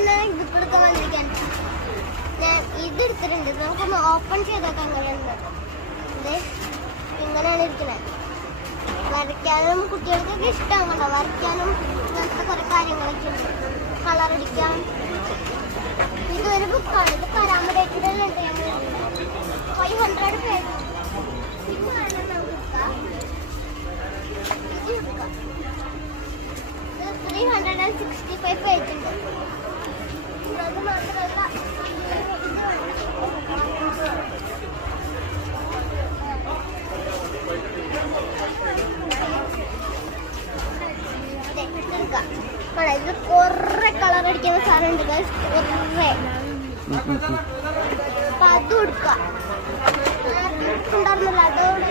ഇതെടുക്കാൻ വന്നിരിക്കാൻ ഞാൻ ഇതെടുത്തിട്ടുണ്ട്. നമുക്കൊന്ന് ഓപ്പൺ ചെയ്തൊക്കെ അങ്ങനെയുണ്ട്. ഇങ്ങനെയാണ് ഇരിക്കുന്നത്. വരയ്ക്കാനും കുട്ടികൾക്കൊക്കെ ഇഷ്ടമാണല്ലോ. വരയ്ക്കാനും അങ്ങനത്തെ കുറേ കാര്യങ്ങളൊക്കെ ഉണ്ട്. കളറടിക്കാം. ഇതൊരു ബുക്കാണ്. ഇത് പരാമഡേറ്റഡുണ്ട്. 500 പേജ്. ഇത് വേണം നമുക്ക് ഇത് 365 പേജ് ഉണ്ട്. അത് മാത്രമല്ല ഇത് കൊറേ കളർ അടിക്കുന്ന സാധനം ഉണ്ട്. കൊറേ അപ്പൊ അത് കൊടുക്കാം. ഉണ്ടായിരുന്നല്ലോ അതോടെ